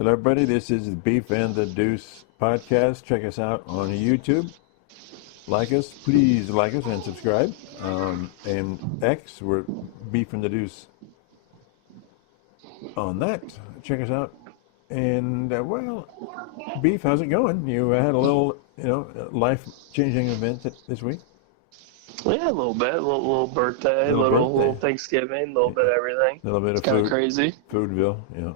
Hello, everybody. This is the Beef and the Deuce podcast. Check us out on YouTube. Like us, please like us and subscribe. And X, we're Beef and the Deuce on that. Check us out. And, well, Beef, how's it going? You had a little, life-changing event this week? Yeah, a little bit. A little birthday, little Thanksgiving, a little bit of everything. A little bit it's of kind food. Of crazy. Foodville, yeah.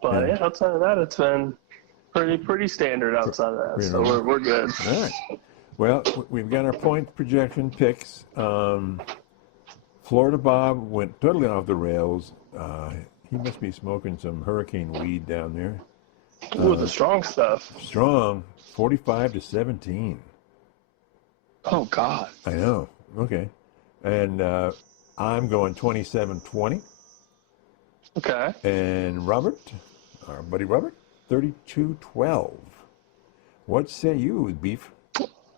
But yeah, outside of that, it's been pretty standard outside of that. So we're good. All right. Well, we've got our point projection picks. Florida Bob went totally off the rails. He must be smoking some hurricane weed down there. Ooh, the strong stuff. Strong, 45-17. Oh, God. I know. Okay. And I'm going 27-20. Okay. And Robert, our buddy Robert, 32-12. What say you, Beef?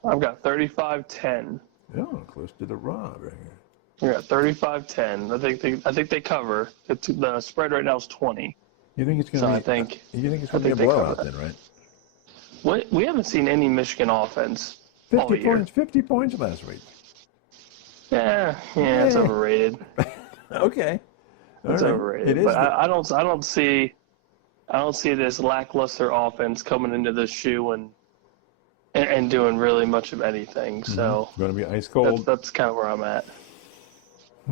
I've got 35-10. Oh, close to the Rob right here. Yeah, 35-10. I think they cover. The spread right now is 20. You think it's going to be? You think it's going to be a blowout then, right? We haven't seen any Michigan offense. 50 points last week. Yeah, it's overrated. Okay. It's overrated. It is, but I don't see this lackluster offense coming into this shoe and doing really much of anything. So it's going to be ice cold. That's kind of where I'm at.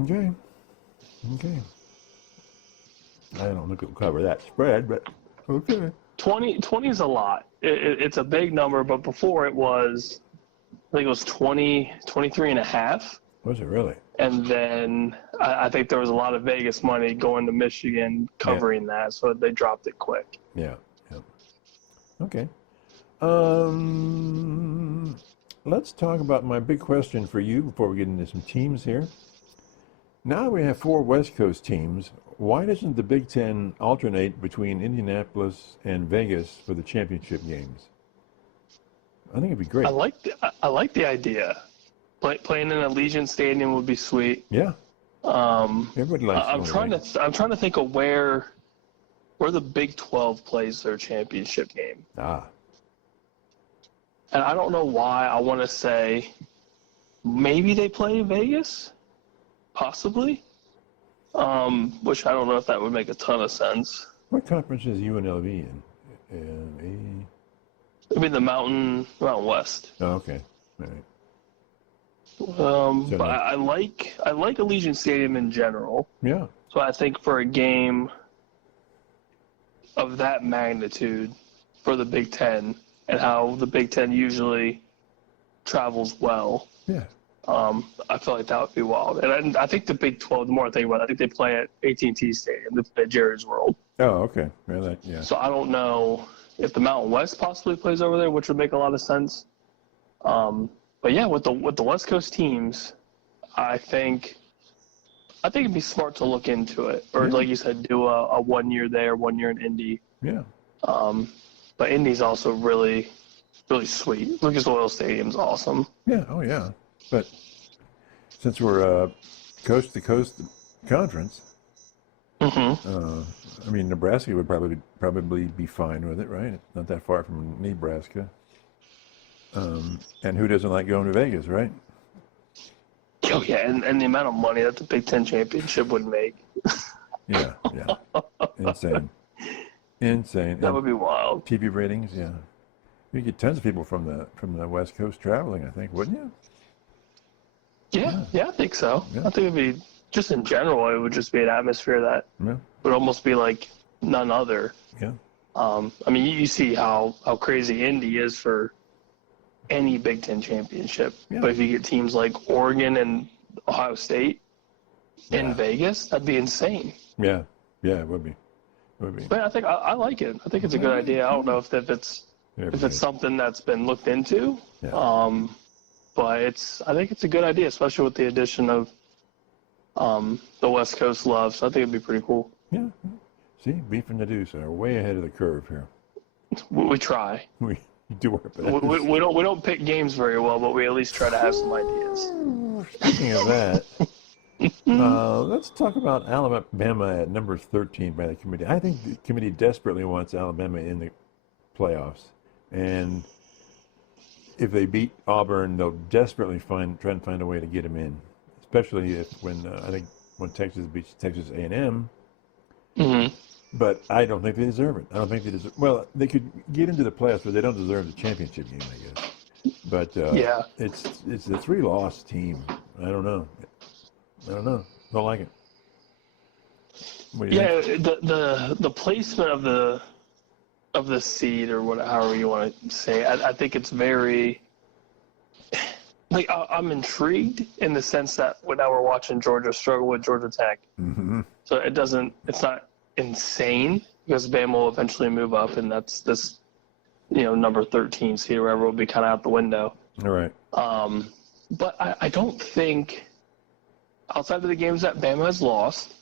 Okay. I don't think it'll cover that spread, but okay. 20 is a lot. It's a big number, but before it was, I think it was 23.5. Was it really? And then I think there was a lot of Vegas money going to Michigan covering that, so they dropped it quick. Yeah. Okay. Let's talk about my big question for you before we get into some teams here. Now we have 4 West Coast teams. Why doesn't the Big Ten alternate between Indianapolis and Vegas for the championship games? I think it'd be great. I like the idea. Playing in Allegiant Stadium would be sweet. Yeah. Everybody likes. I'm trying to think of where the Big 12 plays their championship game. Ah. And I don't know why. I want to say maybe they play in Vegas, possibly. Which I don't know if that would make a ton of sense. What conference is UNLV in? Maybe the Mountain West. Oh, okay. All right. But I like Allegiant Stadium in general. Yeah. So I think for a game of that magnitude for the Big Ten and how the Big Ten usually travels well. Yeah. I feel like that would be wild. And I think the Big 12, the more I think about it, I think they play at AT&T Stadium. They play at Jerry's World. Oh, okay. Yeah. So I don't know if the Mountain West possibly plays over there, which would make a lot of sense. But yeah, with the West Coast teams, I think it'd be smart to look into it, or like you said, do a 1 year there, 1 year in Indy. Yeah. But Indy's also really, really sweet. Lucas Oil Stadium's awesome. Yeah. Oh yeah. But since we're a coast to coast conference, I mean Nebraska would probably be fine with it, right? It's not that far from Nebraska. And who doesn't like going to Vegas, right? Oh, yeah, and the amount of money that the Big Ten championship would make. Yeah. Insane. That would be wild. TV ratings, yeah. You'd get tons of people from the West Coast traveling, I think, wouldn't you? Yeah, I think so. Yeah. I think it'd be, just in general, it would just be an atmosphere that would almost be like none other. Yeah. I mean, you see how crazy Indy is for any Big Ten championship. Yeah. But if you get teams like Oregon and Ohio State in Vegas, that'd be insane. Yeah, it would be. But I think I like it. I think it's a good idea. I don't know if it's something that's been looked into. Yeah. But I think it's a good idea, especially with the addition of the West Coast love. So I think it'd be pretty cool. Yeah. See, Beef and the Deuce are way ahead of the curve here. We try. We do our best. We don't pick games very well, but we at least try to have some ideas. Speaking of that, Let's talk about Alabama at number 13 by the committee. I think the committee desperately wants Alabama in the playoffs, and if they beat Auburn, they'll desperately try and find a way to get them in. Especially when Texas beats Texas A&M. Mm-hmm. But I don't think they deserve it. I don't think they deserve. Well, they could get into the playoffs, but they don't deserve the championship game, I guess. But Yeah. it's a 3-loss team. I don't know. Don't like it. What do you think? The placement of the seed or however you want to say, I think it's very like I'm intrigued in the sense that now we're watching Georgia struggle with Georgia Tech. Mm-hmm. So it's not insane because Bama will eventually move up, and that's this number 13 seed or whatever will be kind of out the window. All right. But I don't think outside of the games that Bama has lost,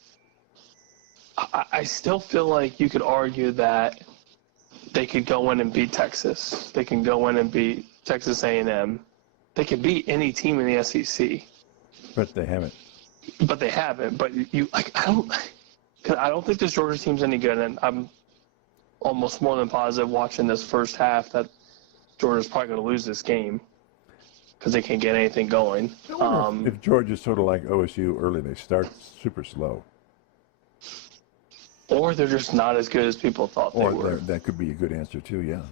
I still feel like you could argue that they could go in and beat Texas. They can go in and beat Texas A&M. They could beat any team in the SEC. But they haven't. But I don't think this Georgia team's any good, and I'm almost more than positive watching this first half that Georgia's probably going to lose this game because they can't get anything going. I wonder if Georgia's sort of like OSU early, they start super slow. Or they're just not as good as people thought they were. That could be a good answer too, yeah.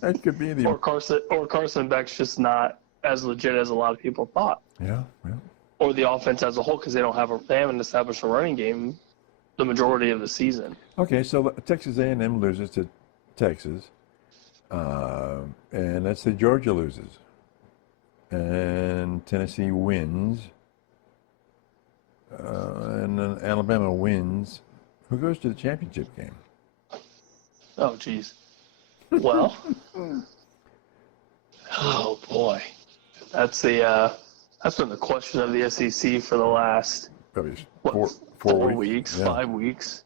That could be the. Or Carson Beck's just not as legit as a lot of people thought. Yeah. Or the offense as a whole because they haven't established a running game the majority of the season. Okay, so Texas A&M loses to Texas, and let's say Georgia loses, and Tennessee wins, and then Alabama wins. Who goes to the championship game? Oh, geez. Well, oh boy, that's been the question of the SEC for the last Probably four weeks, yeah. 5 weeks.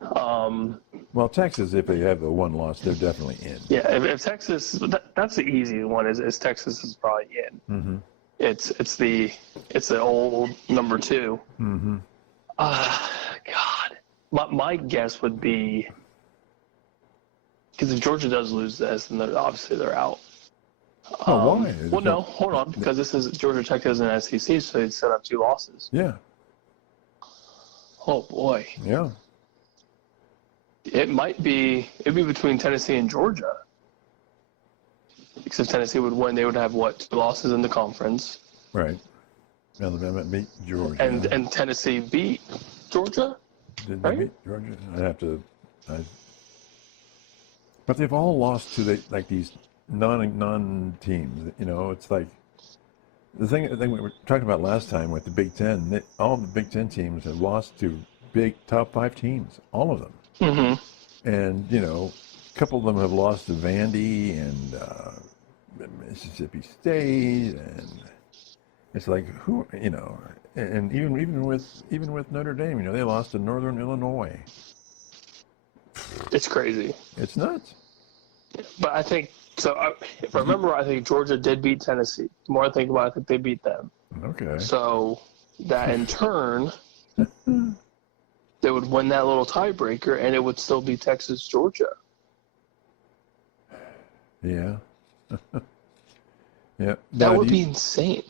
Well, Texas, if they have the one loss, they're definitely in. Yeah, if Texas, that's the easy one. Is Texas is probably in. Mm-hmm. It's the old number 2. Mm-hmm. God, my guess would be because if Georgia does lose this, then obviously they're out. Why? Well, no, hold on, because this is Georgia Tech is an SEC, so they'd set up 2 losses. Yeah. Oh boy. Yeah. It'd be between Tennessee and Georgia. Because if Tennessee would win, they would have 2 losses in the conference. Right. Alabama beat Georgia. And Tennessee beat Georgia? Did right? they beat Georgia? I'd have to. But they've all lost to these non teams. It's like the thing we were talking about last time with the Big Ten. All the Big Ten teams have lost to big top 5 teams. All of them. Mm-hmm. And a couple of them have lost to Vandy and Mississippi State, and it's like and even with Notre Dame, they lost to Northern Illinois. It's crazy. It's nuts. But I think so. If I remember, I think Georgia did beat Tennessee. The more I think about it, I think they beat them. Okay. So that in turn, they would win that little tiebreaker, and it would still be Texas, Georgia. Yeah. Yeah. That would be insane.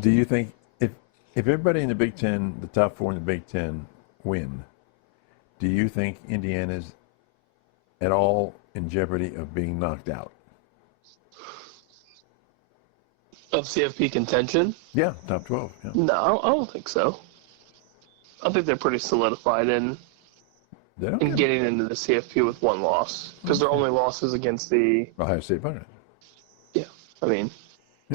Do you think if everybody in the Big Ten, the top 4 in the Big Ten, win, do you think Indiana's at all in jeopardy of being knocked out? Of CFP contention? Yeah, top 12. Yeah. No, I don't think so. I think they're pretty solidified in getting into the CFP with 1 loss because their only losses against the Ohio State Buckeyes. Yeah, I mean,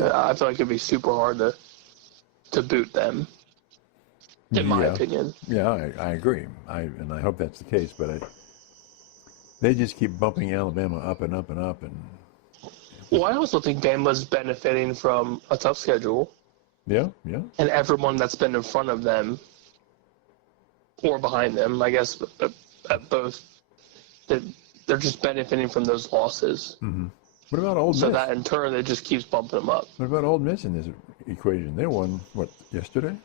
I feel like it'd be super hard to boot them. In my opinion. Yeah, I agree. I hope that's the case, but they just keep bumping Alabama up and up and up. Well, I also think Bama's benefiting from a tough schedule. Yeah. And everyone that's been in front of them or behind them, I guess, at both, they're just benefiting from those losses. Mm-hmm. What about Ole Miss? So that in turn, it just keeps bumping them up. What about Ole Miss in this equation. They won, what, yesterday?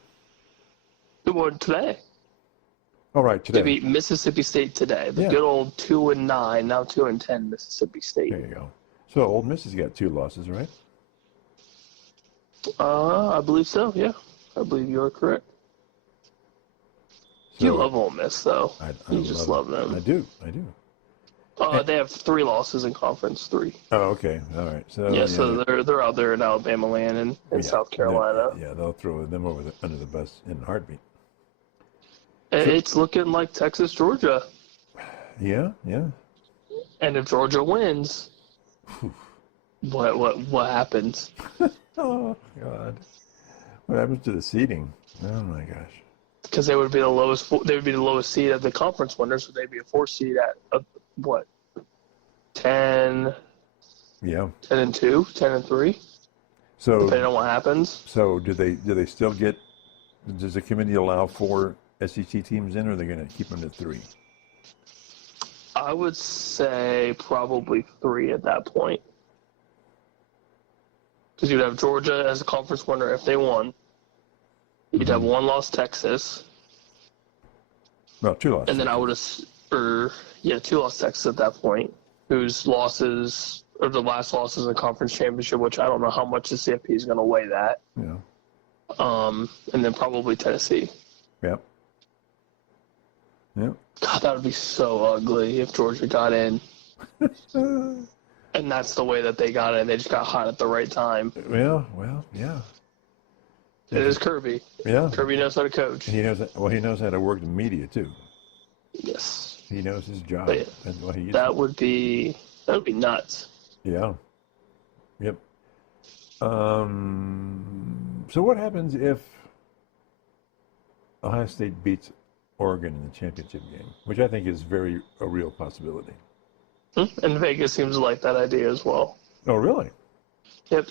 They won today. Oh, right, They today. beat Mississippi State today. The Yeah. good old 2-9, now 2-10 Mississippi State. There you go. So Ole Miss has got 2 losses, right? I believe so. Yeah, I believe you are correct. So You love Ole Miss, though. I You just love them. I do. They have 3 losses in conference, 3. Oh, okay. All right. So Yeah, so they're out there in Alabama land and in South Carolina. Yeah, they'll throw them under the bus in a heartbeat. And it's looking like Texas, Georgia. Yeah. And if Georgia wins, what happens? Oh God, what happens to the seeding? Oh my gosh. Because they would be the lowest. They would be the lowest seed of the conference winners, so they'd be a 4 seed at what? 10. Yeah. 10-2, 10-3. So Depending on what happens. So do they still get? Does the committee allow 4 SEC teams in, or are they going to keep them at 3? I would say probably 3 at that point. Because you'd have Georgia as a conference winner if they won. You'd have 1 loss Texas. Well, 2 losses. And then I would have, 2 loss Texas at that point, whose losses are the last losses in the conference championship, which I don't know how much the CFP is going to weigh that. Yeah. And then probably Tennessee. Yep. God, that would be so ugly if Georgia got in. And that's the way that they got in. They just got hot at the right time. Well, yeah. It is Kirby. Yeah. Kirby knows how to coach. And he knows how to work the media too. Yes. He knows his job. But And what he that would be nuts. Yeah. Yep. So what happens if Ohio State beats Oregon in the championship game, which I think is a real possibility? And Vegas seems to like that idea as well. Oh, really? Yep,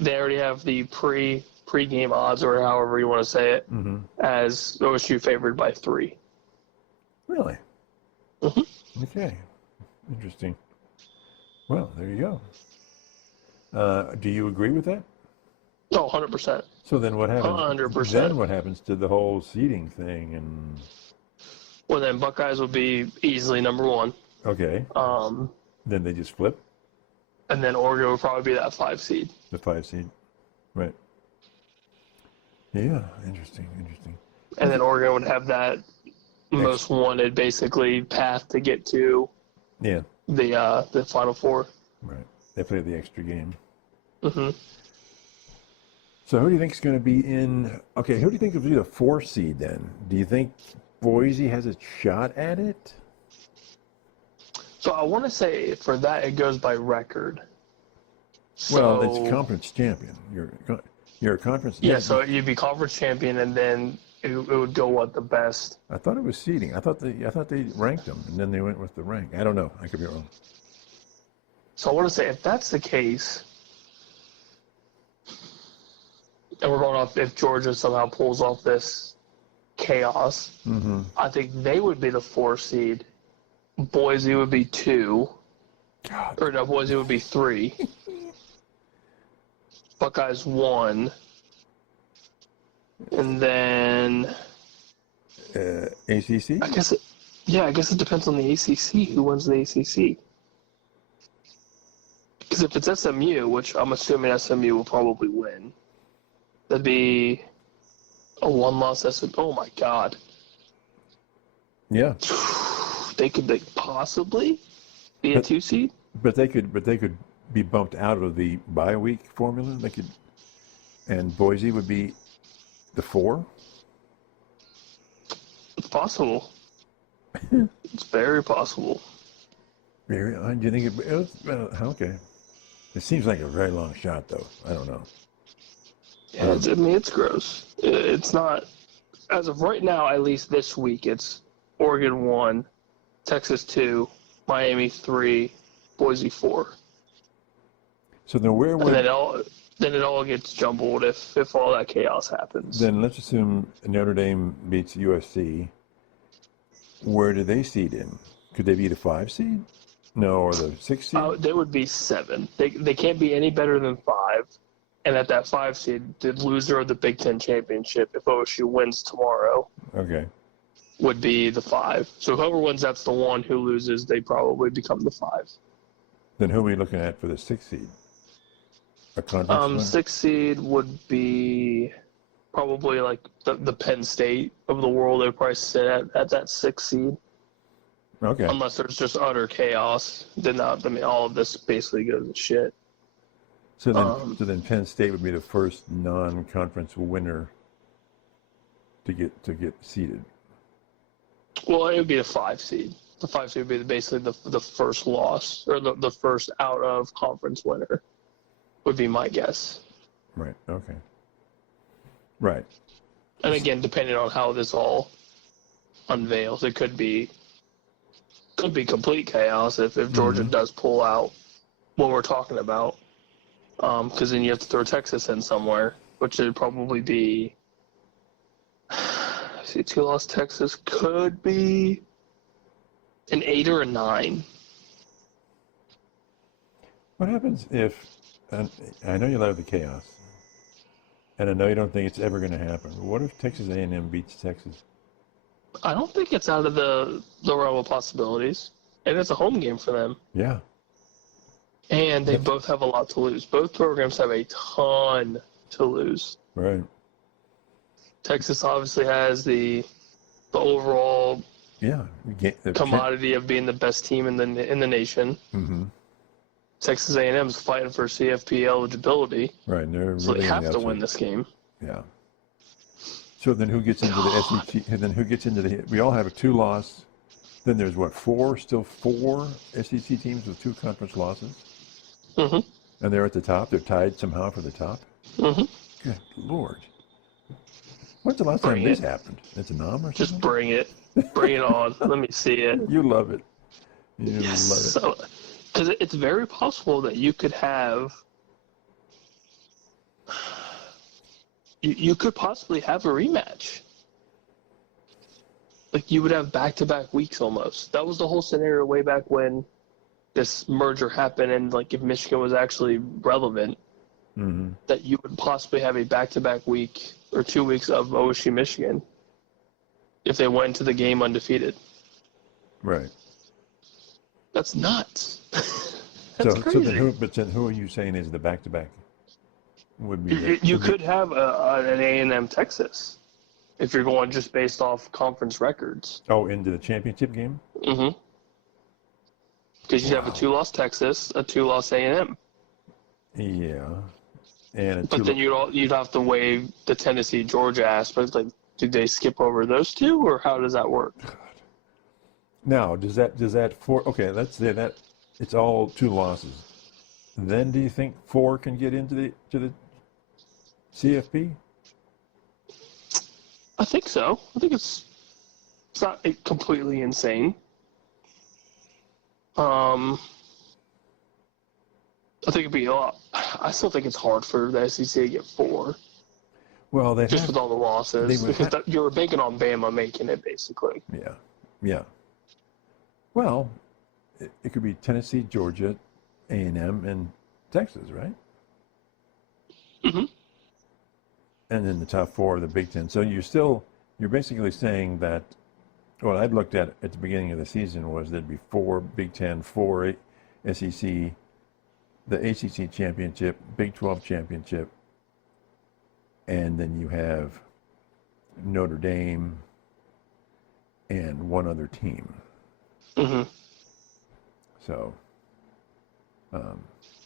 they already have the pre-game odds, or however you want to say it, as OSU favored by 3. Really? Mm-hmm. Okay. Interesting. Well, there you go. Do you agree with that? Oh, 100%. So then what happens? 100%. Then what happens to the whole seeding thing? And Well, then Buckeyes would be easily number 1. okay. Then they just flip And then Oregon would probably be that 5 seed. the 5 seed, right? Yeah. Interesting. And then Oregon would have that most wanted, basically, path to get to Yeah. the Final Four. Right. They play the extra game. Mm-hmm. So who do you think is going to be in? Okay, who do you think will be the 4 seed then? Do you think Boise has a shot at it? So I want to say for that it goes by record. Well, it's conference champion. You're a conference. Yeah, so you'd be conference champion, and then it would go the best. I thought it was seeding. I thought they ranked them, and then they went with the rank. I don't know. I could be wrong. So I want to say if that's the case, and we're going off if Georgia somehow pulls off this chaos, I think they would be the 4 seed. Boise would be 2. God. Or no, Boise would be 3. Buckeyes 1. And then ACC? I guess it depends on the ACC. Who wins the ACC? Because if it's SMU, which I'm assuming SMU will probably win, that'd be a 1-loss SMU. Oh my God. Yeah. They could possibly be a 2 seed. But they could be bumped out of the bye week formula. They could, and Boise would be the 4. It's possible. It's very possible. Very. Do you think okay? It seems like a very long shot, though. I don't know. Yeah, it's gross. It's not, as of right now, at least this week, it's Oregon 1, Texas 2, Miami 3, Boise 4. So then where would... And then it all gets jumbled if all that chaos happens. Then let's assume Notre Dame beats USC. Where do they seed in? Could they be the 5 seed? No, or the 6 seed? They would be 7. They can't be any better than 5. And at that 5 seed, the loser of the Big Ten championship, if OSU wins tomorrow, Okay. would be the 5. So whoever wins, that's the 1. Who loses, they probably become the 5. Then who are we looking at for the 6th seed? A conference winner? 6 seed would be probably like the Penn State of the world. They'd probably sit at that 6 seed. Okay. Unless there's just utter chaos. Then all of this basically goes to shit. So then Penn State would be the first non-conference winner to get seeded. Well, it would be the 5 seed. The 5 seed would be basically the first loss, or the first out of conference winner, would be my guess. Right. Okay. Right. And again, depending on how this all unveils, it could be complete chaos if Georgia does pull out what we're talking about. Because then you have to throw Texas in somewhere, which would probably be. See, 2-loss Texas could be an 8 or a 9. What happens if? I know you love the chaos, and I know you don't think it's ever going to happen. But what if Texas A&M beats Texas? I don't think it's out of the realm of possibilities, and it's a home game for them. Yeah. And they both have a lot to lose. Both programs have a ton to lose. Right. Texas obviously has the overall commodity of being the best team in the nation. Mm-hmm. Texas A&M is fighting for CFP eligibility. Right. And So they have to win this game. Yeah. So then who gets into the SEC? And then who gets into the? We all have a 2-loss. Then there's what, 4 SEC teams with 2 conference losses. Mm-hmm. And they're at the top. They're tied somehow for the top. Mm-hmm. Good Lord. When's the last time this happened? It's a nom or something? Just bring it. Bring it on. Let me see it. You love it. You love it. So, because it's very possible that you could have. You could possibly have a rematch. Like, you would have back-to-back weeks almost. That was the whole scenario way back when this merger happened, and like if Michigan was actually relevant, that you would possibly have a back-to-back week or 2 weeks of OSU Michigan if they went into the game undefeated. Right. That's nuts. That's crazy. Then who are you saying is the back-to-back? Would be you could have an A&M Texas if you're going just based off conference records. Oh, into the championship game? Mm-hmm. Because you have a 2-loss Texas, a 2-loss A&M. Yeah. And but then you'd have to weigh the Tennessee Georgia aspect. Like, do they skip over those 2, or how does that work? God. Now, does that 4? Okay, let's say that it's all 2 losses. Then do you think 4 can get into the CFP? I think so. I think it's not completely insane. I think it'd be a lot. I still think it's hard for the SEC to get 4. Well, with all the losses, because you were banking on Bama making it, basically. Yeah, yeah. Well, it could be Tennessee, Georgia, A&M, and Texas, right? Mm-hmm. And then the top 4 of the Big Ten. So you're basically saying that. What I'd looked at the beginning of the season was there'd be 4 Big Ten, 4 SEC, the ACC championship, Big 12 championship, and then you have Notre Dame and one other team. Mm-hmm. So, I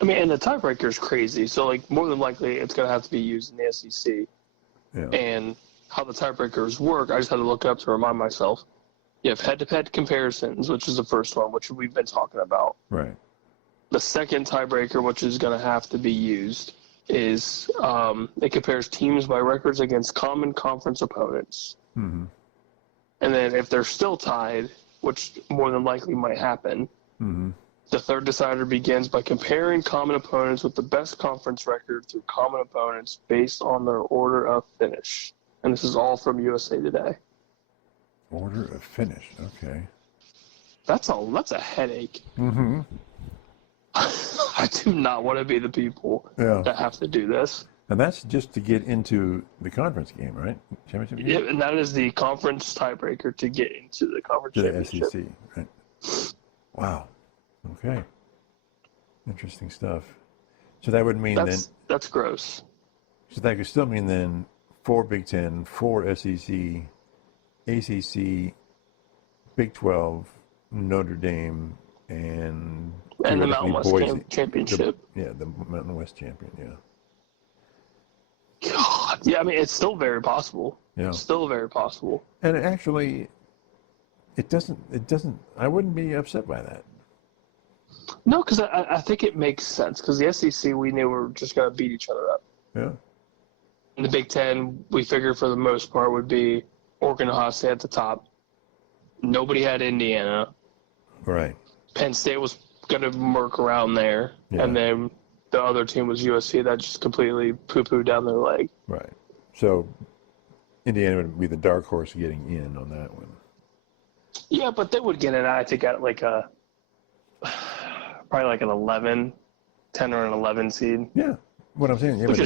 mean, and the tiebreaker is crazy. So, like, more than likely, it's going to have to be used in the SEC. yeah. And how the tiebreakers work, I just had to look up to remind myself. You have head-to-head comparisons, which is the first one, which we've been talking about. Right. The second tiebreaker, which is going to have to be used, is it compares teams by records against common conference opponents. Mm-hmm. And then if they're still tied, which more than likely might happen, the third decider begins by comparing common opponents with the best conference record through common opponents based on their order of finish. And this is all from USA Today. Order of finish. Okay. That's a headache. Mm-hmm. I do not want to be the people Yeah. that have to do this. And that's just to get into the conference game, right? Championship game? Yeah, and that is the conference tiebreaker to get into the conference To the championship. SEC, right? Wow. Okay. Interesting stuff. So that would mean That's gross. so that could still mean then 4 Big Ten, 4 SEC, ACC, Big 12, Notre Dame, and And the Mountain West Boise. Championship. The Mountain West champion, yeah. God. Yeah, I mean, it's still very possible. Yeah. Still very possible. And actually, it doesn't, I wouldn't be upset by that. No, because I think it makes sense. Because the SEC, we knew we were just going to beat each other up. Yeah. In the Big Ten, we figured for the most part would be Oregon and Ohio State at the top. Nobody had Indiana. Right. Penn State was going to murk around there. Yeah. And then the other team was USC that just completely poo-pooed down their leg. Right. So Indiana would be the dark horse getting in on that one. Yeah, but they would get in, I think, at like probably like an 11, 10 or an 11 seed. Yeah. What I'm saying, yeah, Which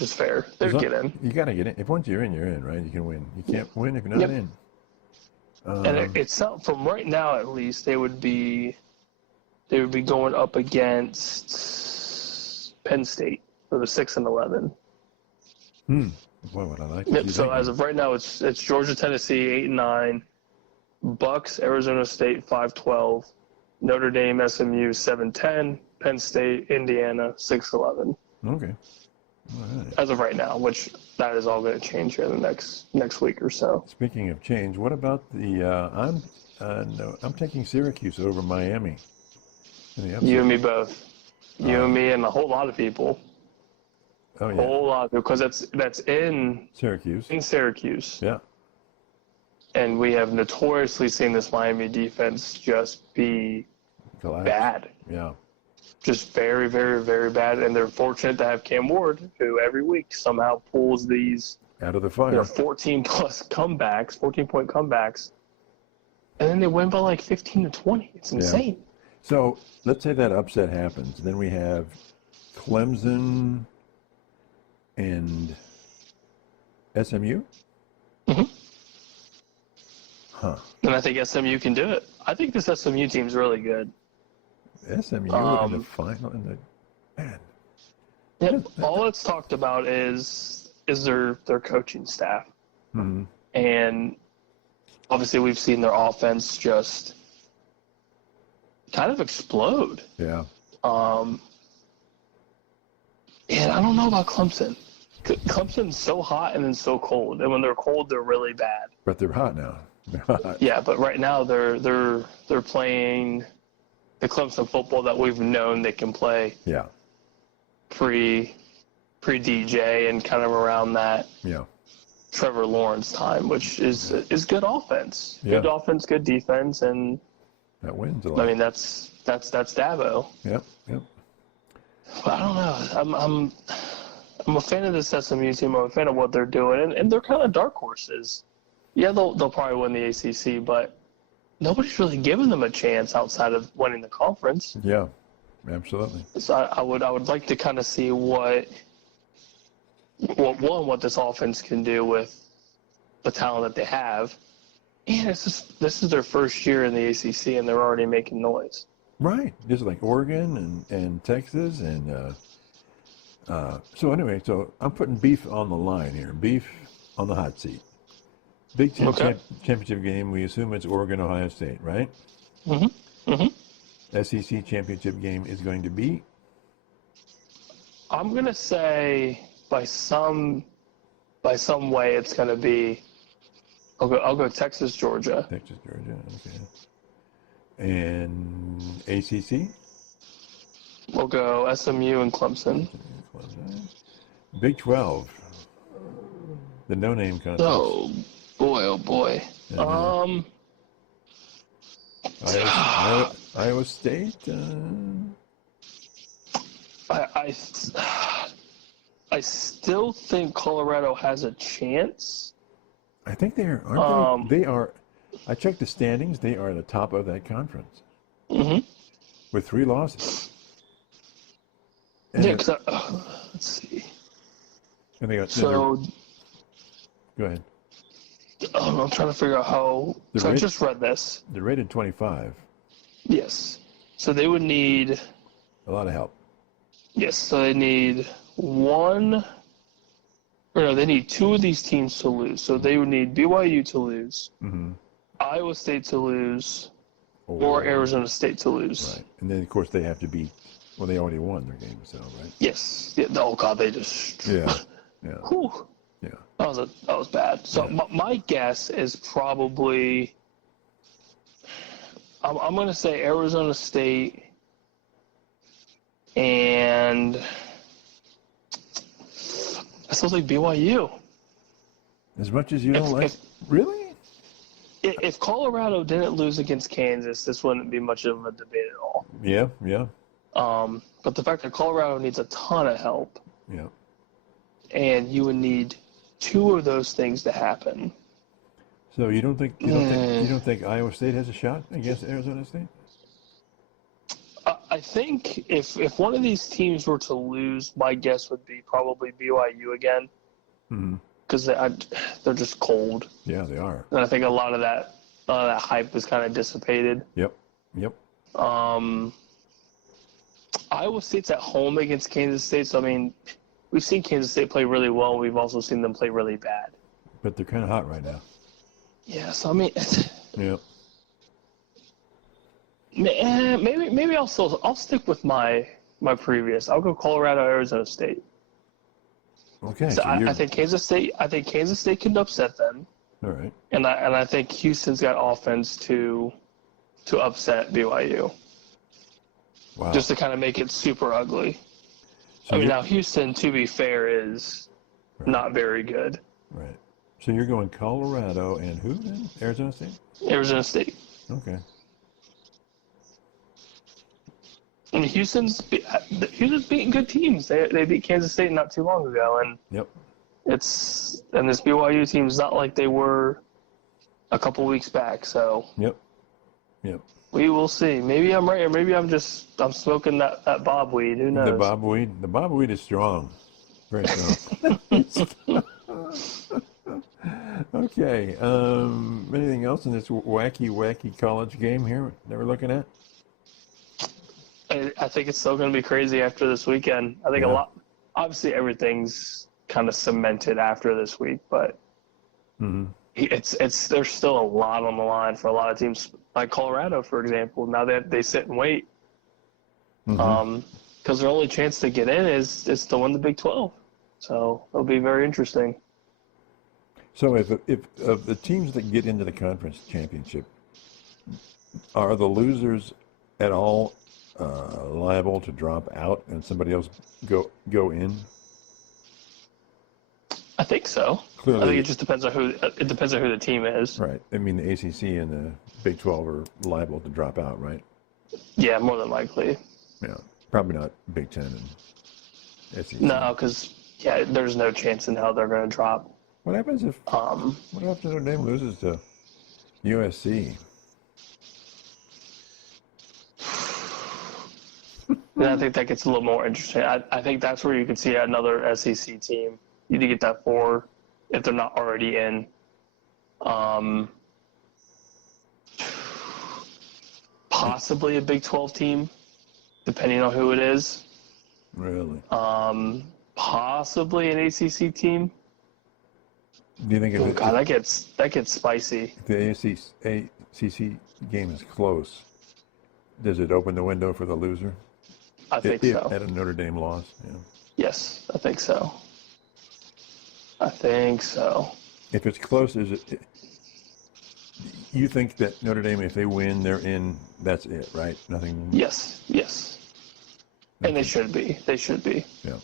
is fair. They'd get in. You got to get in. If once you're in, right? You can win. You can't win if you're not in. And it's not, from right now at least, they would be going up against Penn State for the 6 and 11. Boy, what I like. Yep. So as of right now, it's Georgia, Tennessee 8 and 9, Bucks, Arizona State 5-12, Notre Dame, SMU 7-10, Penn State, Indiana 6-11. Okay. All right. As of right now, which that is all going to change here in the next week or so. Speaking of change, what about the? I'm taking Syracuse over Miami. You and me both. You and me and a whole lot of people. Oh yeah. A whole lot, because that's in Syracuse. In Syracuse. Yeah. And we have notoriously seen this Miami defense just be bad. Yeah. Just very, very, very bad. And they're fortunate to have Cam Ward, who every week somehow pulls these out of the fire. 14-plus comebacks, 14-point comebacks. And then they win by like 15-20. It's insane. Yeah. So let's say that upset happens. Then we have Clemson and SMU? Mm-hmm. Huh. And I think SMU can do it. I think this SMU team's really good. SMU in the final, man. Yep. All it's talked about is their coaching staff. Mm-hmm. And obviously we've seen their offense just kind of explode. Yeah. And I don't know about Clemson. Clemson's so hot and then so cold. And when they're cold, they're really bad. But they're hot now. They're hot. Yeah, but right now they're playing the Clemson football that we've known they can play. Yeah. Pre DJ and kind of around that. Yeah. Trevor Lawrence time, which is good offense. Yeah. Good offense, good defense, and that wins a lot. I mean that's Dabo. Yep. But I don't know. I'm a fan of this SMU team. I'm a fan of what they're doing, and they're kind of dark horses. Yeah, they'll probably win the ACC, but nobody's really given them a chance outside of winning the conference. Yeah, absolutely. So I would like to kind of see what this offense can do with the talent that they have. And this is their first year in the ACC, and they're already making noise. Right. Just like Oregon and Texas and so anyway, so I'm putting beef on the line here. Beef on the hot seat. Big Ten championship game. We assume it's Oregon, Ohio State, right? Mm-hmm. Mm-hmm. SEC championship game is going to be. I'm gonna say by some way it's gonna be. I'll go Texas, Georgia. Texas, Georgia. Okay. And ACC. We'll go SMU and Clemson. Big 12. The no-name conference. Oh boy. Mm-hmm. Iowa State. I still think Colorado has a chance. I think they are. Aren't they? They are. I checked the standings. They are at the top of that conference. Mm-hmm. With 3 losses. And Yeah, it, because let's see. and they got So go ahead. I'm trying to figure out how. The So I rate just read this. they're rated 25. Yes. So they would need. A lot of help. Yes. So they need one. Or no, they need two of these teams to lose. So they would need BYU to lose, Mm-hmm. Iowa State to lose, or Arizona State to lose. Right. And then of course they have to beat. Well, they already won their game, so right. Yes. Yeah, oh God, they just. Yeah. Yeah. Whew. Yeah. That was bad. So my guess is probably. I'm going to say Arizona State and I still think BYU. As much as you don't like, really? If Colorado didn't lose against Kansas, this wouldn't be much of a debate at all. Yeah. Yeah. But the fact that Colorado needs a ton of help, Yeah. and you would need two of those things to happen. So you don't think Iowa State has a shot against Arizona State? I think if one of these teams were to lose, my guess would be probably BYU again, because they're just cold. Yeah, they are. And I think a lot of that hype is kind of dissipated. Yep. Yep. Iowa State's at home against Kansas State, so I mean, we've seen Kansas State play really well. We've also seen them play really bad. But they're kind of hot right now. Yeah, so I mean, Yeah. maybe I'll stick with my previous. I'll go Colorado, Arizona State. Okay. So I think Kansas State can upset them. All right. And I think Houston's got offense to upset BYU. Wow. Just to kind of make it super ugly. So I mean, now Houston, to be fair, is not very good. Right. So you're going Colorado and who then? Arizona State? Arizona State. Okay. And Houston's beating good teams. They beat Kansas State not too long ago, and Yep. this BYU team's not like they were a couple weeks back. So Yep. Yep. we will see. Maybe I'm right, or maybe I'm smoking that bob weed. Who knows? The bob weed is strong. Very strong. Okay. Anything else in this wacky college game here that we're looking at? I think it's still going to be crazy after this weekend. I think obviously everything's kind of cemented after this week, but there's still a lot on the line for a lot of teams, like Colorado, for example. Now that they sit and wait, because their only chance to get in is to win the Big 12. So it'll be very interesting. So if of the teams that get into the conference championship, are the losers at all liable to drop out and somebody else go in? I think so. Clearly, I think it just depends on who the team is. Right. I mean, the ACC and the Big 12 are liable to drop out, right? Yeah, more than likely. Yeah. Probably not Big 10 and SEC. No, because there's no chance in hell they're going to drop. What happens if Notre Dame loses to USC? And I think that gets a little more interesting. I think that's where you could see another SEC team. You need to get that 4 if they're not already in. Possibly a Big 12 team, depending on who it is. Really? Possibly an ACC team. Do you think Oh God, that gets spicy. if the ACC game is close, does it open the window for the loser? I think so. At a Notre Dame loss? Yeah. Yes, I think so. If it's close, you think that Notre Dame, if they win, they're in, that's it, right? Nothing? Yes. And they should be. Yeah.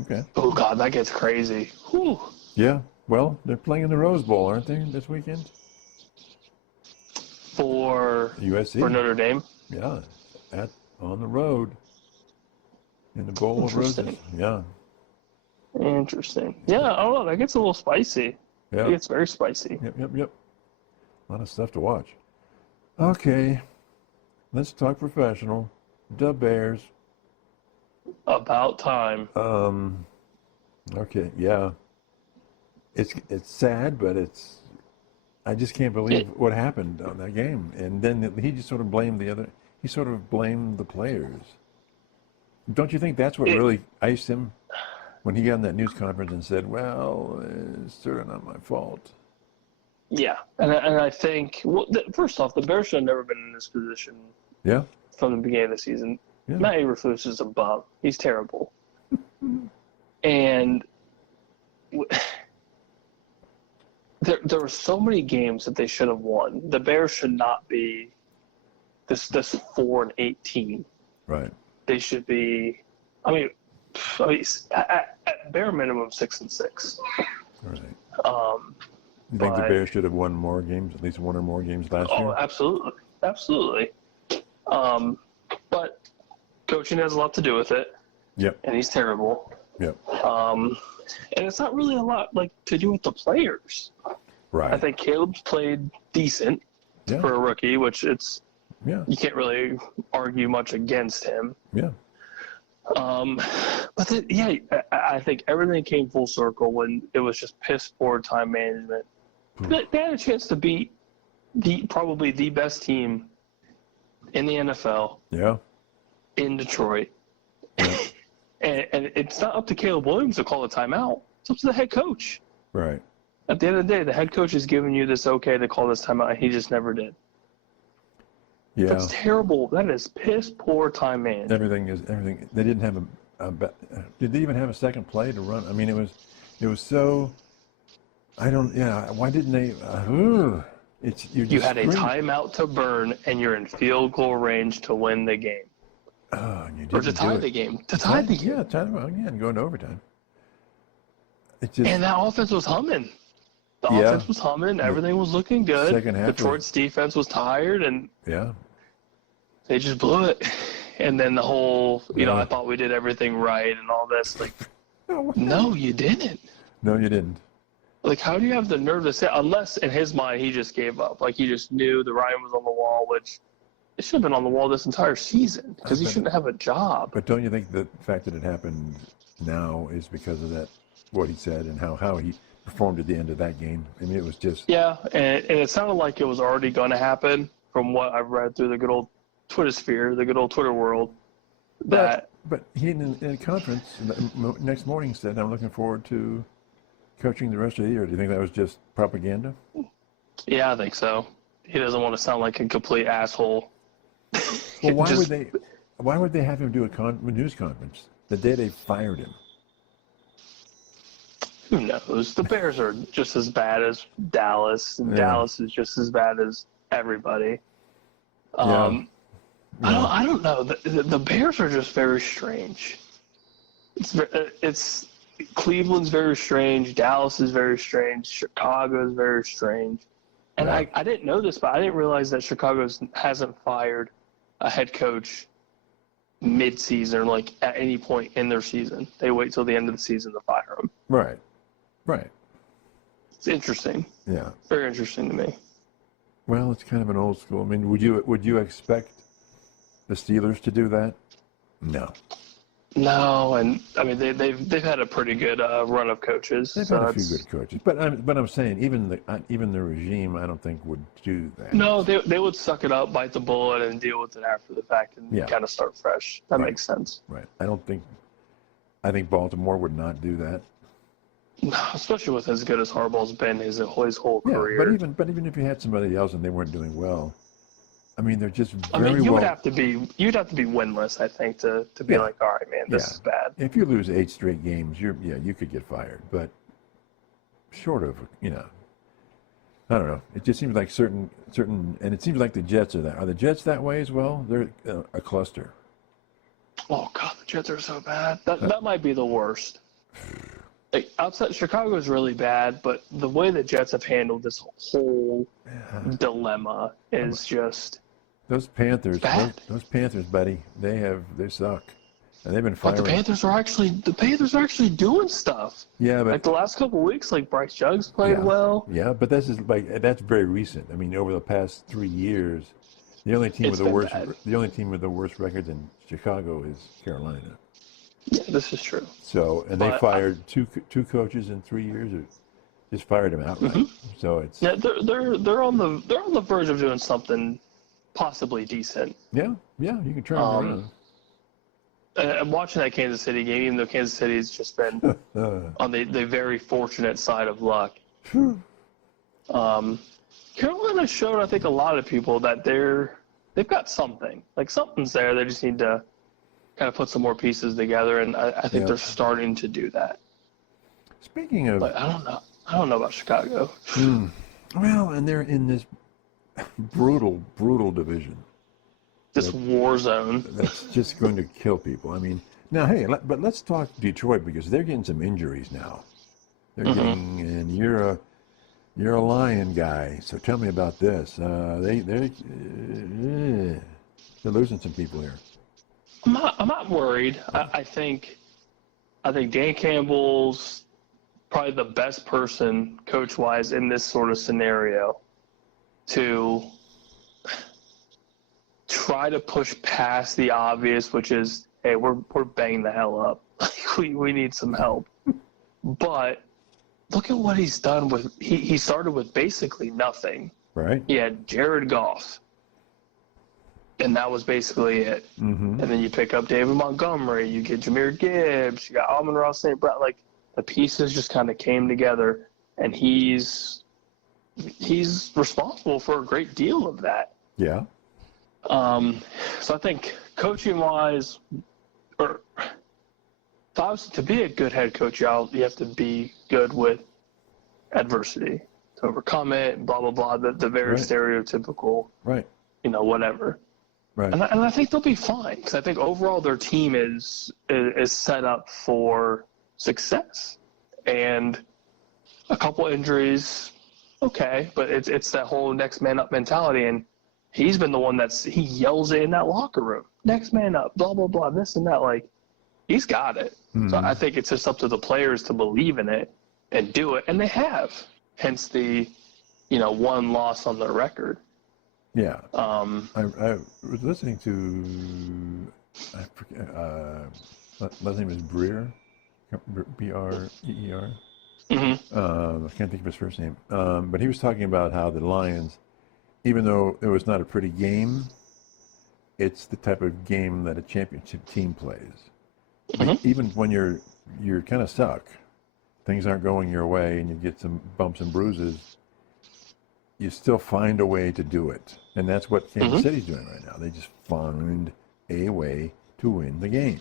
Okay. Oh, God, that gets crazy. Whew. Yeah. Well, they're playing in the Rose Bowl, aren't they, this weekend? For USC. For Notre Dame? Yeah. On the road. In the Bowl of Roses. Yeah. Interesting. Yeah, I don't know. That gets a little spicy. Yeah. It gets very spicy. Yep. A lot of stuff to watch. Okay. Let's talk professional. The Bears. About time. Okay, yeah. It's sad, but I just can't believe what happened on that game. And then he just sort of blamed he sort of blamed the players. Don't you think that's what It, really iced him when he got in that news conference and said, well, it's sort of not my fault? yeah, and I think, well, first off, the Bears should have never been in this position Yeah, from the beginning of the season. yeah, Matt Eberflus is a bum. He's terrible. And there were so many games that they should have won. The Bears should not be this 4-8 team. right. They should be, I mean at bare minimum 6-6. Right. Um, You think the but Bears should have won more games, at least one or more games last year? absolutely. But coaching has a lot to do with it, Yep, and he's terrible. yep. And it's not really a lot to do with the players. Right. I think Caleb's played decent Yeah, for a rookie, which yeah, you can't really argue much against him. yeah. But I think everything came full circle when it was just piss poor time management. They had a chance to beat probably the best team in the NFL Yeah. in Detroit. Yeah. And it's not up to Caleb Williams to call a timeout. It's up to the head coach. Right. At the end of the day, the head coach is giving you this okay to call this timeout, and he just never did. Yeah. That's terrible. That is piss poor time management. Everything. They didn't have did they even have a second play to run? I mean, it was so. Why didn't they? You had a timeout to burn, and you're in field goal range to win the game. And you Or to didn't tie do the it. game. To tie the game. Yeah, and go into overtime. It just And that offense was humming. The Yeah. offense was humming. Everything was looking good. Second half Detroit's defense was tired, and yeah. they just blew it. And then the whole, Yeah. I thought we did everything right and all this. Like, No, no, you didn't. no, you didn't. Like, how do you have the nerve to say, unless in his mind he just gave up. Like, he just knew the writing was on the wall, which it should have been on the wall this entire season because he shouldn't have a job. But don't you think the fact that it happened now is because of that, what he said and how he performed at the end of that game? I mean, it was just Yeah, and it sounded like it was already going to happen from what I've read through the good old Twitter sphere, the good old Twitter world. That But he in a conference the next morning said, "I'm looking forward to coaching the rest of the year." Do you think that was just propaganda? Yeah, I think so. He doesn't want to sound like a complete asshole. Well, why would they have him do a news conference the day they fired him? Who knows? The Bears are just as bad as Dallas, and Yeah. Dallas is just as bad as everybody. Yeah. I don't know. The Bears are just very strange. It's Cleveland's very strange. Dallas is very strange. Chicago is very strange. And Yeah. I didn't know this, but I didn't realize that Chicago hasn't fired a head coach mid-season or like at any point in their season. They wait till the end of the season to fire him. Right. Right. It's interesting. Yeah. Very interesting to me. Well, it's kind of an old school. I mean, would you expect the Steelers to do that? No. No, and I mean they've had a pretty good run of coaches. They've so had a few good coaches, but I'm saying even the regime I don't think would do that. No, they would suck it up, bite the bullet, and deal with it after the fact, and Yeah. kind of start fresh. That Right. makes sense. Right. I think Baltimore would not do that. Especially with as good as Harbaugh's been his whole Yeah, career. but even if you had somebody else and they weren't doing well, I mean they're just I very mean, you'd well. have to be winless, I think, to be Yeah. like, all right, man, this Yeah. is bad. If you lose 8 straight games, you could get fired. But short of I don't know. It just seems like certain, and it seems like the Jets are that. Are the Jets that way as well? They're a cluster. Oh God, the Jets are so bad. That might be the worst. Like outside Chicago is really bad, but the way the Jets have handled this whole dilemma is just. Those Panthers, bad. those Panthers, buddy, they suck, and they've been But firing. the Panthers are actually doing stuff. Yeah, but Like the last couple of weeks, like Bryce Young's played well. Yeah, but that's very recent. I mean, over the past 3 years, the only team It's with been bad. the worst records in Chicago is Carolina. Yeah, this is true. So, and they But fired two coaches in 3 years, or just fired them outright. So it's yeah, they're on the verge of doing something possibly decent. yeah, you can turn them Um, I'm watching that Kansas City game, even though Kansas City's just been around. on the very fortunate side of luck. Phew. Carolina showed, I think, a lot of people that they've got something. Like something's there. They just need to kind of put some more pieces together, and I think Yeah. they're starting to do that. Speaking of, But I don't know. I don't know about Chicago. well, and they're in this brutal division This war zone. that's just going to kill people. I mean, now, hey, but let's talk Detroit because they're getting some injuries now. They're getting, and you're a Lion guy, so tell me about this. They're losing some people here. I'm not worried. I think Dan Campbell's probably the best person, coach-wise, in this sort of scenario to try to push past the obvious, which is, hey, we're banging the hell up. we need some help. But look at what he's done with. He started with basically nothing. Right. He had Jared Goff, and that was basically it. Mm-hmm. And then you pick up David Montgomery, you get Jahmyr Gibbs, you got Amon-Ra St. Brown. Like the pieces just kind of came together, and he's responsible for a great deal of that. Yeah. So I think coaching-wise, or to be a good head coach, you have to be good with adversity, to overcome it, blah, blah, blah, the very Right. stereotypical, Right. whatever. Right. And I think they'll be fine because I think overall their team is set up for success. And a couple injuries, okay, but it's that whole next man up mentality. And he's been the one he yells it in that locker room. Next man up, blah, blah, blah, this and that. Like, he's got it. So I think it's just up to the players to believe in it and do it. And they have, hence the, one loss on their record. Yeah. I was listening to, I forget, last name is Breer, B-R-E-E-R. I can't think of his first name. But he was talking about how the Lions, even though it was not a pretty game, it's the type of game that a championship team plays. Like, even when you're kind of suck, things aren't going your way, and you get some bumps and bruises, you still find a way to do it. And that's what Kansas City's doing right now. They just find a way to win the game.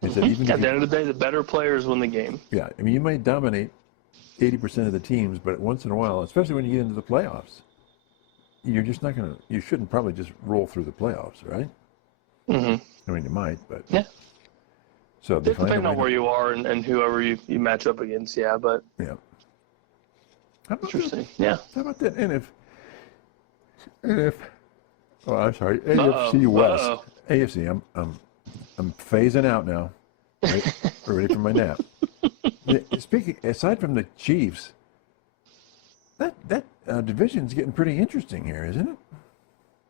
He said, even At the end of the day, the better players win the game. Yeah, I mean, you might dominate 80% of the teams, but once in a while, especially when you get into the playoffs, you're just not going to, you shouldn't probably just roll through the playoffs, right? I mean, you might, but. Yeah. So they find a Depending way on where you are and whoever you match up against, yeah, but Yeah. How about interesting. Yeah. How about that? And if oh, I'm sorry, AFC West, Uh-oh. AFC. I'm phasing out now. Ready for my nap. Speaking aside from the Chiefs, that division's getting pretty interesting here, isn't it?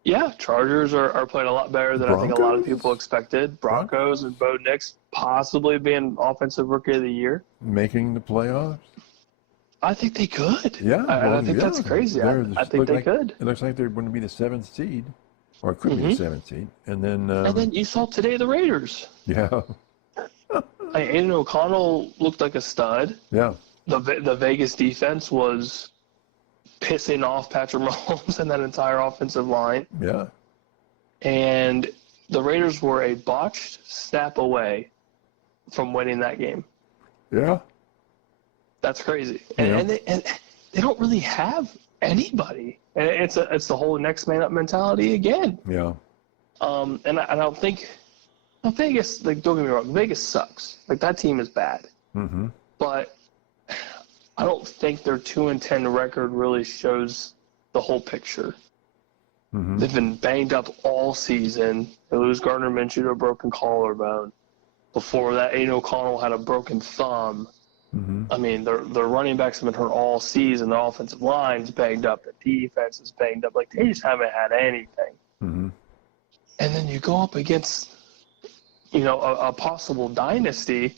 Yeah, Chargers are playing a lot better than I think a lot of Broncos? people expected. Broncos and Bo Nix possibly being Offensive Rookie of the Year. Making the playoffs. I think they could. Yeah, I think that's crazy. I think they could. It looks like they're going to be the 7th seed, or it could be the 7th seed, and then. And then you saw today the Raiders. Yeah. Aiden O'Connell looked like a stud. Yeah. The Vegas defense was pissing off Patrick Mahomes and that entire offensive line. Yeah. And the Raiders were a botched snap away from winning that game. Yeah. That's crazy. Yeah. And they don't really have anybody. And it's the whole next man up mentality again. Yeah. And I don't think Vegas, like, don't get me wrong, Vegas sucks. Like, that team is bad. Mm-hmm. But I don't think their 2-10 record really shows the whole picture. Mm-hmm. They've been banged up all season. They lose Gardner Minshew to a broken collarbone. Before that, Aiden O'Connell had a broken thumb. Mm-hmm. I mean, their running backs have been hurt all season. Their offensive line's banged up. The defense is banged up. Like, they just haven't had anything. Mm-hmm. And then you go up against, a possible dynasty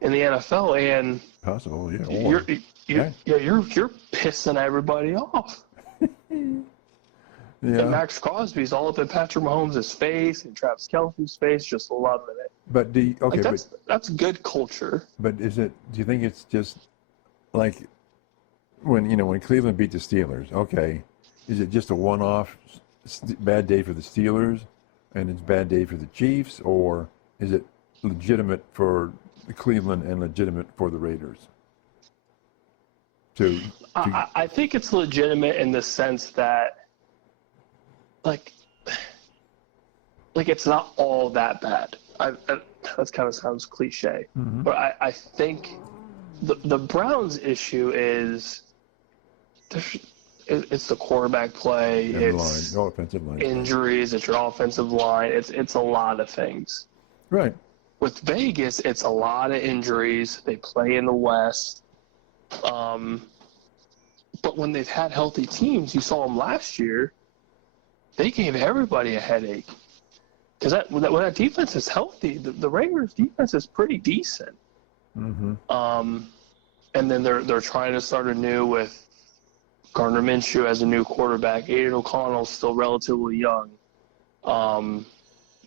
in the NFL, and Possible, yeah. you're pissing everybody off. Yeah. And Max Crosby's all up in Patrick Mahomes' face and Travis Kelce's face, just loving it. But that's good culture. But do you think it's just like when Cleveland beat the Steelers? Okay, is it just a one-off bad day for the Steelers, and it's a bad day for the Chiefs, or is it legitimate for Cleveland and legitimate for the Raiders? I think it's legitimate in the sense that, like it's not all that bad. That kind of sounds cliche, but I think the Browns' issue is it's the quarterback play, it's offensive line, injuries, it's your offensive line, it's a lot of things. Right. With Vegas, it's a lot of injuries. They play in the West. But when they've had healthy teams, you saw them last year, they gave everybody a headache. Because when that defense is healthy, the Raiders' defense is pretty decent. Mm-hmm. And then they're trying to start anew with Gardner Minshew as a new quarterback. Aiden O'Connell's still relatively young.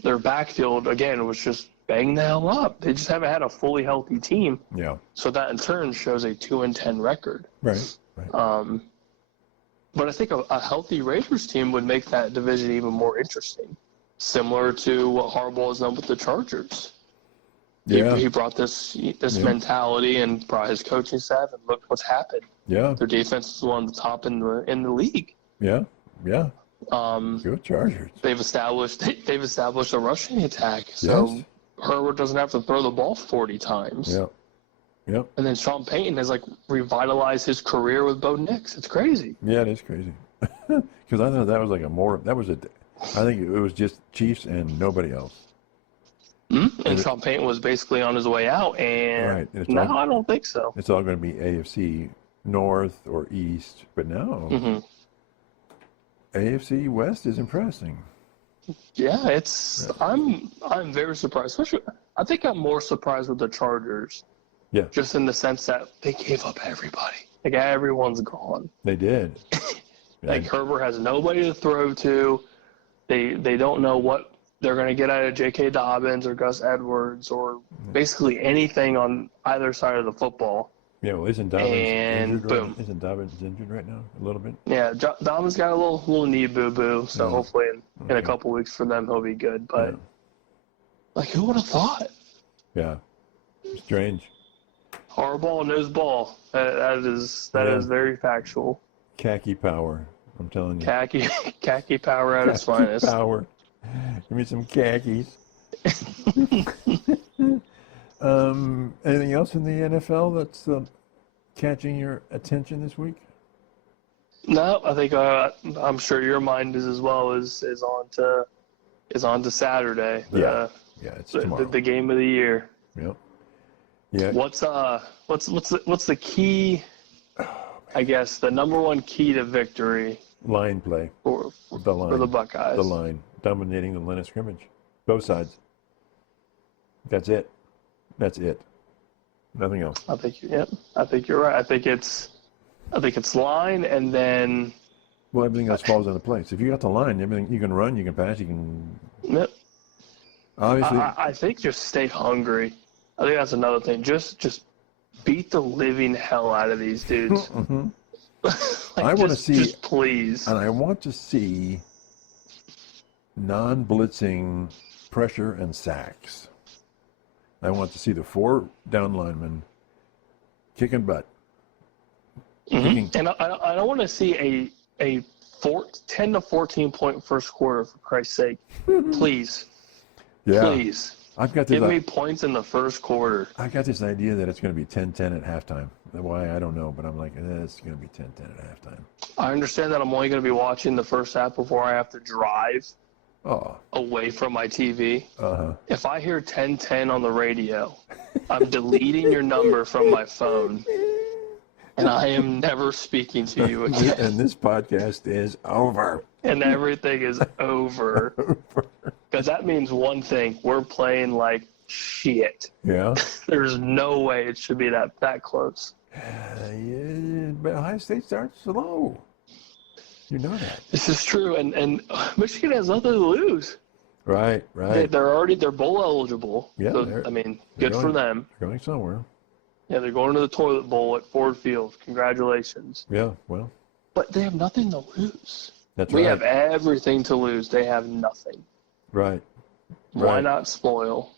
Their backfield, again, was just bang the hell up. They just haven't had a fully healthy team. Yeah. So that in turn shows a 2-10 record. Right. But I think a healthy Raiders team would make that division even more interesting, similar to what Harbaugh has done with the Chargers. Yeah. He brought this mentality and brought his coaching staff, and look what's happened. Yeah. Their defense is one of the top in the league. Yeah. Yeah. Good Chargers. They've established a rushing attack, so Herbert doesn't have to throw the ball 40 times. Yeah. Yep. And then Sean Payton has revitalized his career with Bo Nix. It's crazy. Yeah, it is crazy. Because I thought that was I think it was just Chiefs and nobody else. And Sean Payton was basically on his way out, and now I don't think so. It's all going to be AFC North or East, but now AFC West is impressing. Yeah, I'm very surprised. Especially, I think I'm more surprised with the Chargers. Yeah. Just in the sense that they gave up everybody. Everyone's gone. They did. Herbert has nobody to throw to. They don't know what they're going to get out of J.K. Dobbins or Gus Edwards or basically anything on either side of the football. Yeah, well, isn't Dobbins injured? Boom. Isn't Dobbins injured right now a little bit? Yeah, Dobbins got a little knee boo-boo, so hopefully in a couple weeks for them he'll be good. But, who would have thought? Yeah, strange. Harbaugh knows ball. That is very factual. Khaki power, I'm telling you. Khaki power at its finest. Power. Give me some khakis. Anything else in the NFL that's catching your attention this week? No, I think I'm sure your mind is as well is on to Saturday. It's tomorrow. The game of the year. Yep. Yeah. What's the key? I guess the number one key to victory. Line play. For the Buckeyes. The line dominating the line of scrimmage, both sides. That's it. Nothing else. I think you're right. I think it's line, and then. Well, everything else falls into place. If you got the line, everything you can run, you can pass, you can. Yep. Obviously. I think just stay hungry. I think that's another thing. Just beat the living hell out of these dudes. Mm-hmm. I want to see. Just please. And I want to see non-blitzing pressure and sacks. I want to see the 4 down linemen kicking butt. Mm-hmm. And I don't want to see a 10 to 14 point first quarter, for Christ's sake. Please. Yeah. Please. Give me points in the first quarter. I got this idea that it's going to be 10-10 at halftime. Why, I don't know, but I'm like, it's going to be 10-10 at halftime. I understand that I'm only going to be watching the first half before I have to drive away from my TV. Uh-huh. If I hear 10-10 on the radio, I'm deleting your number from my phone, and I am never speaking to you again. And this podcast is over. And everything is over. Because that means one thing. We're playing like shit. Yeah. There's no way it should be that close. Yeah, but Ohio State starts slow. You know that. This is true, and Michigan has nothing to lose. Right. They're bowl eligible. Yeah. So, I mean, good for them. They're going somewhere. Yeah, they're going to the toilet bowl at Ford Field. Congratulations. Yeah. Well. But they have nothing to lose. That's we right. have everything to lose. They have nothing. Right. Why not spoil?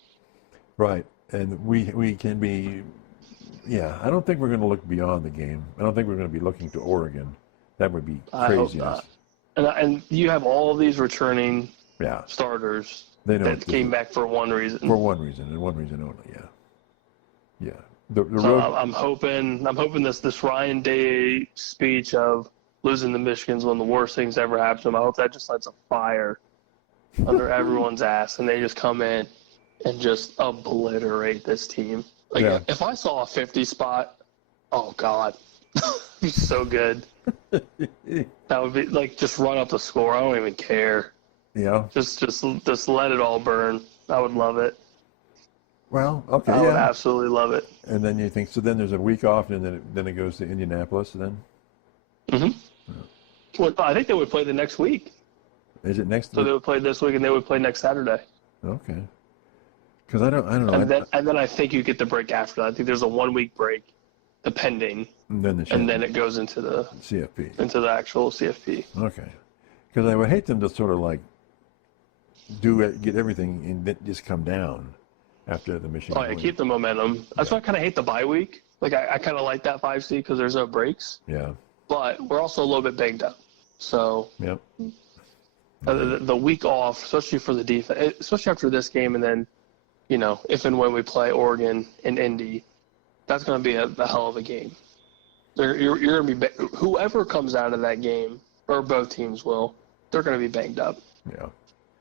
Right. And we can be. Yeah. I don't think we're going to look beyond the game. I don't think we're going to be looking to Oregon. That would be craziness. I hope not. And you have all of these returning starters that came back for one reason. For one reason and one reason only. Yeah. Yeah. The so road... I'm hoping this Ryan Day speech of losing to Michigan's one of the worst things ever happened to him. I hope that just lights a fire under everyone's ass, and they just come in and just obliterate this team. Like if I saw a 50 spot, oh God, be so good. That would be like just run up the score. I don't even care. Yeah. Just let it all burn. I would love it. Well, okay. I would absolutely love it. And then you think so? Then there's a week off, and then it goes to Indianapolis. Then. Mm-hmm. Yeah. Well, I think they would play the next week. Is it next? So they would play this week, and they would play next Saturday. Okay. Because I don't know. And then I think you get the break after that. I think there's a 1 week break, depending. And then it goes into the CFP. Into the actual CFP. Okay. Because I would hate them to sort of like get everything and then just come down after the Michigan. Oh yeah, keep the momentum. That's why I kind of hate the bye week. Like I kind of like that 5 seed because there's no breaks. Yeah. But we're also a little bit banged up. So. Yep. The week off, especially for the defense, especially after this game, and then, if and when we play Oregon and Indy, that's going to be a hell of a game. You're going to be whoever comes out of that game, or both teams will, they're going to be banged up. Yeah.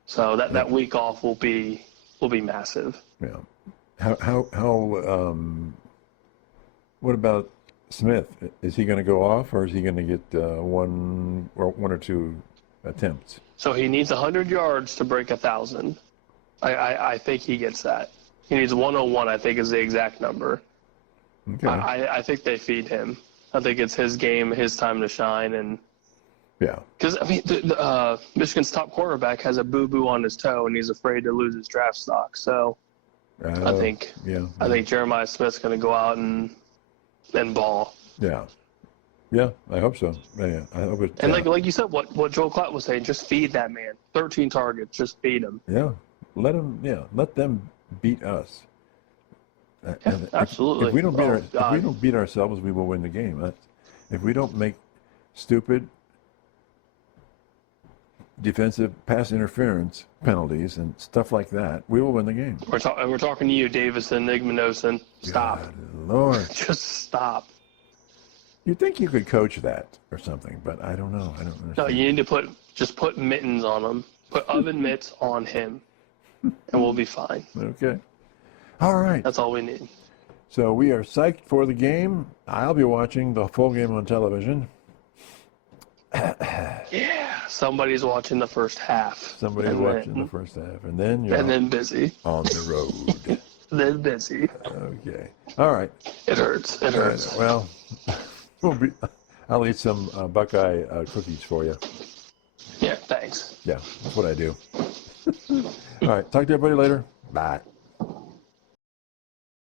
So that week off will be massive. Yeah. How what about Smith? Is he going to go off, or is he going to get one or two attempts? So he needs 100 yards to break 1,000. I think he gets that. He needs 101, I think, is the exact number. Okay. I think they feed him. I think it's his game, his time to shine, and because I mean, Michigan's top quarterback has a boo-boo on his toe, and he's afraid to lose his draft stock. So I think Jeremiah Smith's going to go out and ball. Yeah. Yeah, I hope so. Yeah, I hope it. And like you said, what Joel Klatt was saying, just feed that man. 13 targets, just feed him. Yeah, let them beat us. Absolutely. If we don't beat ourselves, we will win the game. If we don't make stupid defensive pass interference penalties and stuff like that, we will win the game. We're talking to you, Davison, Igmanosin. Stop. God, Lord. Just stop. You'd think you could coach that or something, but I don't know. I don't understand. No, you need to put mittens on him. Put oven mitts on him, and we'll be fine. Okay. All right. That's all we need. So we are psyched for the game. I'll be watching the full game on television. Yeah, somebody's watching the first half. Somebody's watching the first half, and then you're then busy on the road. Then busy. Okay. All right. It hurts. It hurts. Well. I'll eat some Buckeye cookies for you. Yeah, thanks. Yeah, that's what I do. All right, talk to everybody later. Bye.